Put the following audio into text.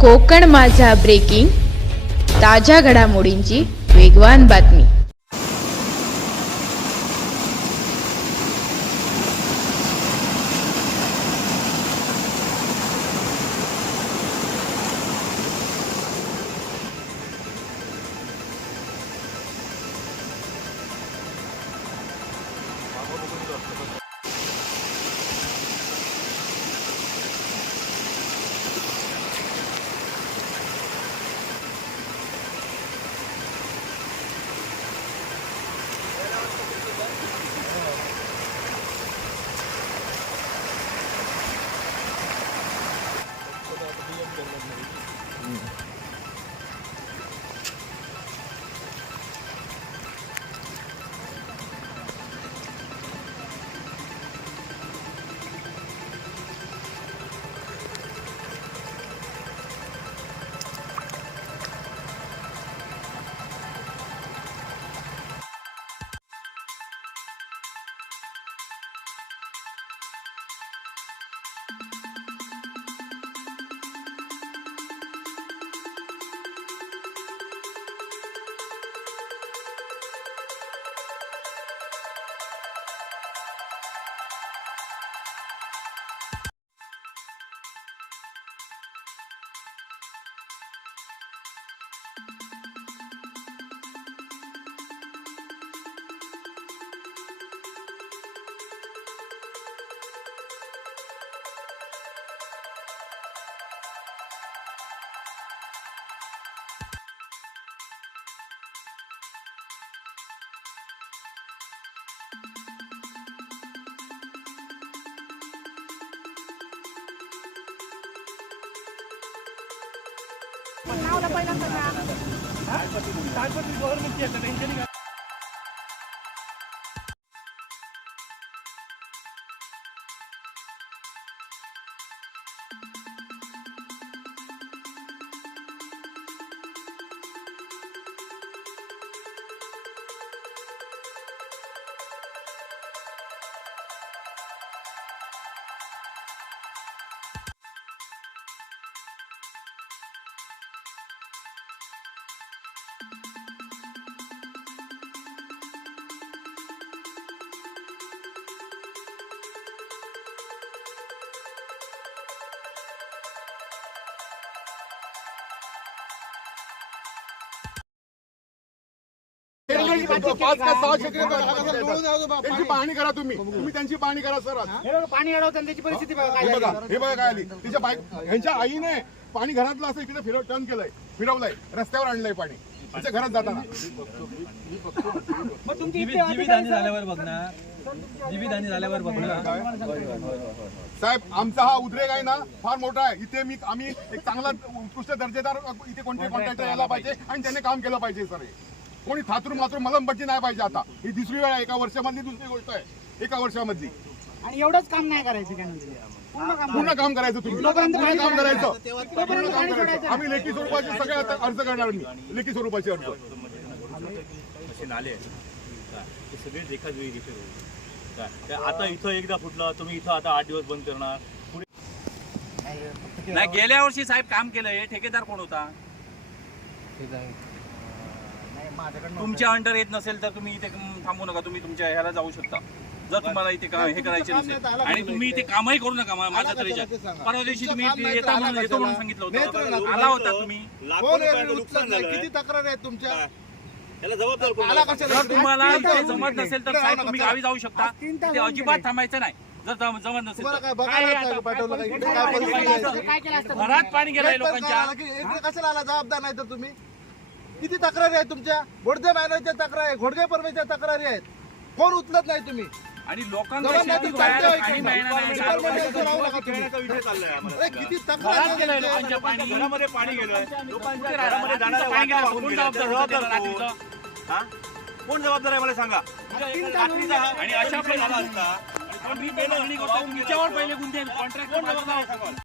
कोकण माझा ब्रेकिंग ताज्या घडामोडींची वेगवान बातमी. पहिल्यांदा का गव्हर्नमेंटची पाच का सहा शेकडे त्यांची पाहणी करा तुम्ही. तुम्ही त्यांची पाहणी करा सर. आज. हे बघा, पाणी अडवताना त्याची परिस्थिती बघा काय हे. बघा हे बघा काय आली. तिच्या बाईक ह्यांच्या आईने पाणी घरातलं असं इकडे फिरव टर्न केलंय फिरवलंय. रस्त्यावर आणलंय पाणी. तिच्या घरात जाताना. जीवितहानी झाल्यावर साहेब आमचा हा उद्रेक आहे ना फार मोठा आहे. इथे मी आम्ही एक चांगला उत्कृष्ट दर्जेदार इथे कोणते कॉन्ट्रॅक्टर यायला पाहिजे आणि त्यांनी काम केलं पाहिजे सर. हे. कोणी थातूर मातूर मलमपट्टी नाही पाहिजे आता. ही दुसरी वेळ आहे एका वर्षामधली दुसरी गोष्ट आहे. एका वर्षामधली. आणि एवढंच काम नाही करायचं काय म्हणजे? पूर्ण काम पूर्ण काम करायचं तुम्ही. तोपर्यंत पूर्ण पाणी काम सोडायचं. करायचं. पूर्ण काम करायचं. आम्ही लेखी स्वरूपाचे सगळे आता अर्ज करणार मी लेखी स्वरूपाचे अर्ज. असे नाले आहेत काय, ते सगळे एकाच वेळी रिपेअर होईल काय, ते आता इथं एकदा फुटलं तुम्ही इथं आता आठ दिवस बंद करणार. पुढे नाही गेल्या वर्षी साहेब काम केलंय ठेकेदार कोण होता? तुमच्या अंडर येत नसेल तर तुम्ही इथे थांबू नका तुम्ही तुमच्या ह्याला जाऊ शकता. जर तुम्हाला इथे का- हे करायचे नसेल आणि तुम्ही इथे कामही करू नका माझ्या तरीच्या परवा दिवशी तुम्ही येता म्हणून येतो म्हणून सांगितलं होतं. आला होता तुम्ही? किती तक्रार आहेत तुमच्या? जर तुम्हाला इथे जमत नसेल तर. साहेब तुम्ही गावी जाऊ शकता. होऊन अजिबात. थांबायचं नाही. जर जम- जमत नसेल. काय काय? काय काय काय काय? काय घरात पाणी गेलंय काय लोकांच्या. कशाला आला? जबाबदार नाही तर तुम्ही? किती तक्रारी आहेत तुमच्या? घोडगे मॅनेजच्या तक्रारी आहेत घोडगे परमेच्या तक्रारी आहेत. फोन उचलत नाही तुम्ही? आणि जबाबदारी आहे. पाणी. किती तक्रार पाणी पाणी पाणी गेलं कोण जबाबदार जबाबदार कोण? हा? कोण जबाबदार आहे मला सांगा. हा- आणि अशा विषय झाला असता आम्ही पहिली तुमच्यावर पहिले गुंते कॉन्ट्रॅक्ट